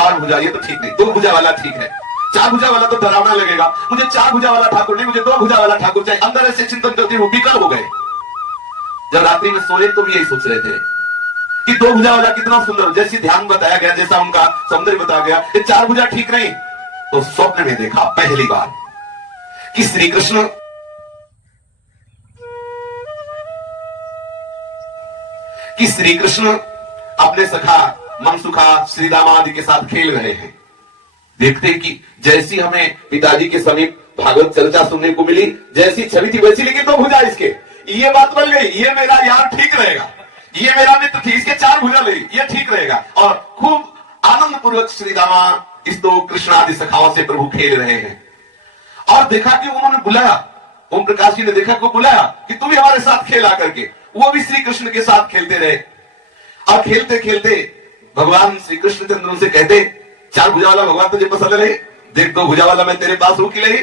चार भुजा ये तो ठीक नहीं, दो भुजा वाला ठीक है। चार भुजा वाला तो डरावना लगेगा, मुझे चार भुजा वाला ठाकुर नहीं, मुझे दो भुजा वाला ठाकुर चाहिए। अंदर ऐसे चिंतन करते हुए विकल हो गए। जब रात्रि में सोए तो भी यही सोच रहे थे कि दो भुजा वाला कितना सुंदर, जैसी ध्यान बताया गया, जैसा उनका सौंदर्य बताया गया, ये चार भुजा ठीक नहीं। तो स्वप्न में देखा पहली बार कि श्री कृष्ण अपने सखा मनसुखा श्री दामादि के साथ खेल रहे हैं। देखते कि जैसी हमें पिताजी के समीप भागवत चर्चा सुनने को मिली, जैसी छवि थी वैसी, लेकिन दो भुजा इसके, ये बात बन गई, ये मेरा यार ठीक रहेगा, ये मेरा मित्र थी, इसके चार भुजा ले, ये ठीक रहेगा। और खूब आनंद पूर्वक श्री दामा इस दो कृष्ण आदि सखाओं से प्रभु खेल रहे हैं। और देखा कि उन्होंने बुलाया, ओम प्रकाश जी ने देखा को बुलाया कि तुम भी हमारे साथ खेल आकर के। वो भी श्री कृष्ण के साथ खेलते रहे। और खेलते खेलते भगवान श्री कृष्ण चंद्र उनसे कहते, चार भुजा वाला भगवान तुझे पसंद नहीं, देख दो भुजा वाला मैं तेरे पास हूं कि नहीं।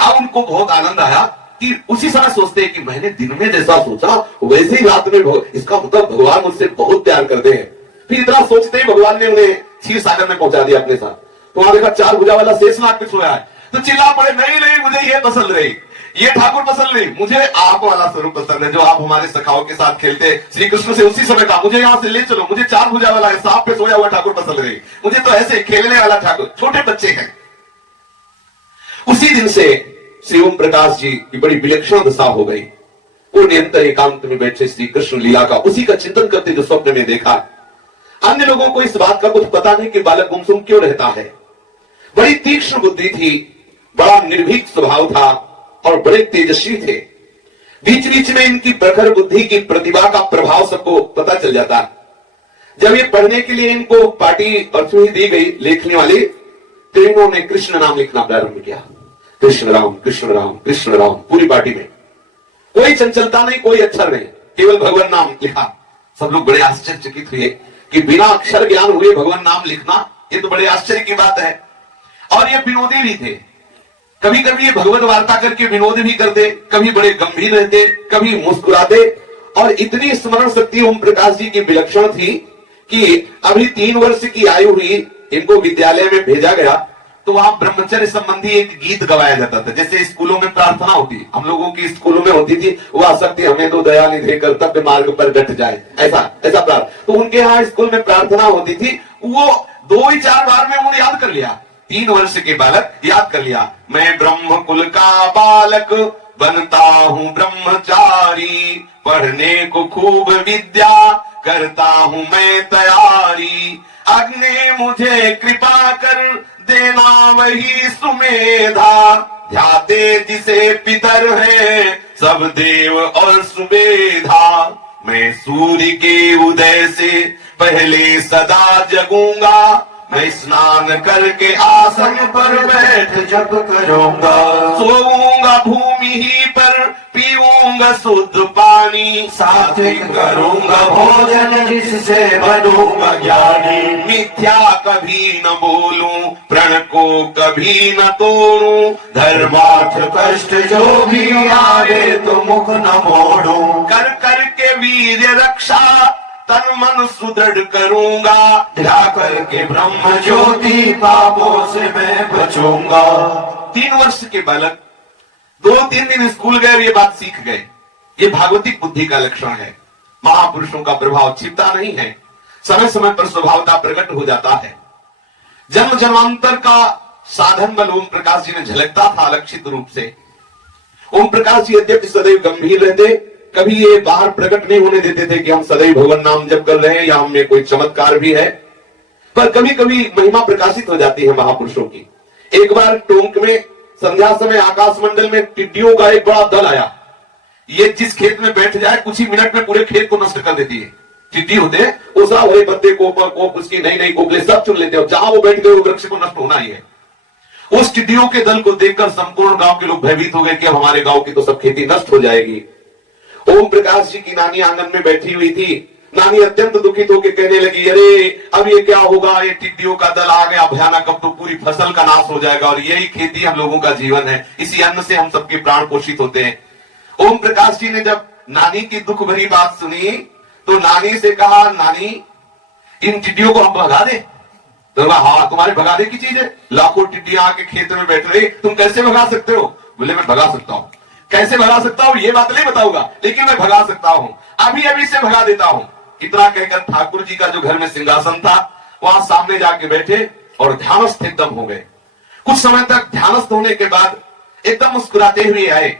अब उनको बहुत आनंद आया कि उसी समय सोचते हैं कि मैंने दिन में जैसा सोचा वैसे ही रात में इसका मतलब भगवान मुझसे बहुत प्यार करते हैं। फिर इतना सोचते ही भगवान ने उन्हें क्षीर सागर में पहुंचा दिया अपने साथ। तो वहां देखा चार भुजा वाला शेषनाग पे सोया है। तो चिल्ला पड़े, नहीं नहीं मुझे ये पसंद नहीं, ये ठाकुर पसंद नहीं, मुझे आप वाला स्वरूप पसंद है जो आप हमारे सखाओं के साथ खेलते श्री कृष्ण से उसी समय कहा मुझे यहां से ले चलो, मुझे चार भुजा वाला सांप पे सोया हुआ ठाकुर पसंद नहीं, मुझे तो ऐसे खेलने वाला ठाकुर। छोटे बच्चे हैं। उसी दिन से श्री ओम प्रकाश जी की बड़ी विलक्षण दशा हो गई। वो निरंतर एकांत में बैठे श्री कृष्ण लीला का उसी का चिंतन करते जो स्वप्न में देखा। अन्य लोगों को इस बात का कुछ पता नहीं कि बालक गुमसुम क्यों रहता है। बड़ी तीक्ष्ण बुद्धि थी, बड़ा निर्भीक स्वभाव था और बड़े तेजस्वी थे। बीच बीच में इनकी प्रखर बुद्धि की प्रतिभा का प्रभाव सबको पता चल जाता। जब ये पढ़ने के लिए इनको पार्टी और सुई दी गई लिखने वाली, तो इन्होंने कृष्ण नाम लिखना प्रारंभ किया। कृष्ण राम कृष्ण राम कृष्ण राम, पूरी पार्टी में कोई चंचलता नहीं, कोई अक्षर नहीं, केवल भगवान नाम लिखा। सब लोग बड़े आश्चर्यचकित हुए कि बिना अक्षर ज्ञान हुए भगवान नाम लिखना, ये तो बड़े आश्चर्य की बात है। और ये विनोदी भी थे। कभी कभी ये भगवत वार्ता करके विनोद भी करते, कभी बड़े गंभीर रहते, कभी मुस्कुराते। और इतनी स्मरण शक्ति ओम प्रकाश जी की विलक्षण थी कि अभी 3 वर्ष की आयु हुई, इनको विद्यालय में भेजा गया तो वहां ब्रह्मचर्य संबंधी एक गीत गवाया जाता था। जैसे स्कूलों में प्रार्थना होती, हम लोगों की स्कूलों में होती थी, वो आसक्ति हमें तो दया निधि कर्तव्य मार्ग पर डट जाए, ऐसा प्रार्थना। तो उनके यहाँ स्कूल में प्रार्थना होती थी। वो 2-4 बार में उन्होंने याद कर लिया। 3 वर्ष के बालक याद कर लिया, मैं ब्रह्म कुल का बालक बनता हूँ ब्रह्मचारी, पढ़ने को खूब विद्या करता हूँ मैं तैयारी, अग्नि मुझे कृपा कर देना वही सुमेधा, ध्याते जिसे पितर है सब देव और सुमेधा, मैं सूर्य के उदय से पहले सदा जगूंगा, मैं स्नान करके आसन पर बैठ जप करूंगा, सोऊंगा भूमि ही पर पीऊंगा शुद्ध पानी, सात्विक करूंगा भोजन जिससे बनूंगा ज्ञानी, मिथ्या कभी न बोलूं प्रण को कभी न तोड़ूं, धर्मार्थ कष्ट जो भी आवे तो मुख न मोड़ूं, कर कर के वीर रक्षा तन मन सुदृढ़ करूंगा, ध्या करके ब्रह्म ज्योति पापों से मैं बचूंगा। 3 वर्ष के बालक 2-3 दिन स्कूल गए और ये बात सीख गए। ये भागवतिक बुद्धि का लक्षण है। महापुरुषों का प्रभाव छिपता नहीं है, समय समय पर स्वभावता प्रकट हो जाता है। जन्म जन्मांतर का साधन बल ओम प्रकाश जी ने झलकता था अलक्षित रूप से। ओम प्रकाश जी यद्यपि सदैव गंभीर रहते, कभी ये बाहर प्रकट नहीं होने देते थे कि हम सदैव भगवान नाम जप कर रहे हैं या हमें कोई चमत्कार भी है, पर कभी कभी महिमा प्रकाशित हो जाती है महापुरुषों की। एक बार टोंक में संध्या समय आकाश मंडल में टिड्डियों का एक बड़ा दल आया। ये जिस खेत में बैठ जाए कुछ ही मिनट में पूरे खेत को नष्ट कर देती है। टिड्डी होते हैं, उस हरे पत्ते को उसकी नई नई कोपले सब चुन लेते हैं, जहां वो बैठ गए वो वृक्ष को नष्ट होना ही है। उस टिड्डियों के दल को देखकर संपूर्ण गांव के लोग भयभीत हो गए कि अब हमारे गांव की तो सब खेती नष्ट हो जाएगी। ओम प्रकाश जी की नानी आंगन में बैठी हुई थी। नानी अत्यंत दुखित होकर कहने लगी, अरे अब ये क्या होगा, ये टिड्डियों का दल आ गया भयानक, अब तो पूरी फसल का नाश हो जाएगा और यही खेती हम लोगों का जीवन है, इसी अन्न से हम सबके प्राण पोषित होते हैं। ओम प्रकाश जी ने जब नानी की दुख भरी बात सुनी तो नानी से कहा, नानी इन टिड्डियों को हम भगा दे, तो हाँ, तुम्हारे भगाने की चीज है, लाखों टिड्डियां आके खेत में बैठ रही, तुम कैसे भगा सकते हो? बोले मैं भगा सकता हूं। कैसे भगा सकता हूं ये बात नहीं बताऊंगा, लेकिन मैं भगा सकता हूं, अभी अभी से भगा देता हूं। इतना कहकर ठाकुर जी का जो घर में सिंहासन था, वहां सामने जाके बैठे और ध्यानस्थ एकदम हो गए। कुछ समय तक ध्यानस्थ होने के बाद एकदम मुस्कुराते हुए आए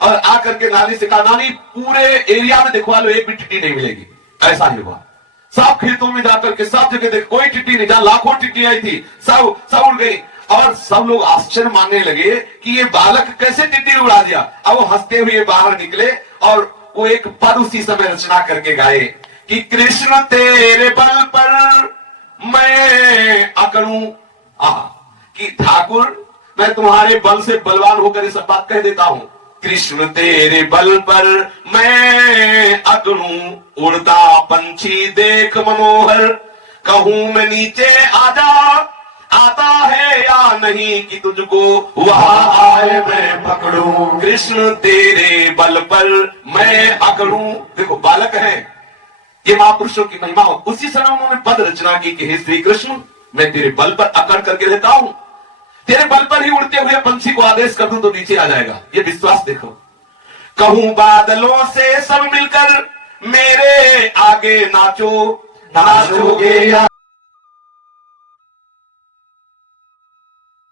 और आकर के नानी से कहा, नानी पूरे एरिया में दिखवा लो, एक भी टिड्डी नहीं मिलेगी। ऐसा ही हुआ, सब खेतों में जाकर के सब जगह देख, कोई टिड्डी नहीं, जहां लाखों टिड्डी आई थी सब उड़ गई। और सब लोग आश्चर्य मानने लगे कि ये बालक कैसे टिड्डी उड़ा दिया। अब वो हंसते हुए बाहर निकले और वो एक पद उसी समय रचना करके गाए कि कृष्ण तेरे बल पर मैं अकड़ू, कि ठाकुर मैं तुम्हारे बल से बलवान होकर ये सब बात कह देता हूं। कृष्ण तेरे बल पर मैं अकड़ू, उड़ता पंछी देख मनोहर, कहूं मैं नीचे आजा, आता है या नहीं कि तुझको वहां आए मैं पकड़ू। कृष्ण तेरे बल पर मैं अकड़ू, देखो बालक है, ये महापुरुषों की महिमा हो। उसी समय उन्होंने पद रचना की कि हे श्री कृष्ण, मैं तेरे बल पर अकड़ करके रहता हूं, तेरे बल पर ही उड़ते हुए पंछी को आदेश कर दूं तो नीचे आ जाएगा। ये विश्वास देखो। कहूं बादलों से सब मिलकर मेरे आगे नाचो, नाचोगे या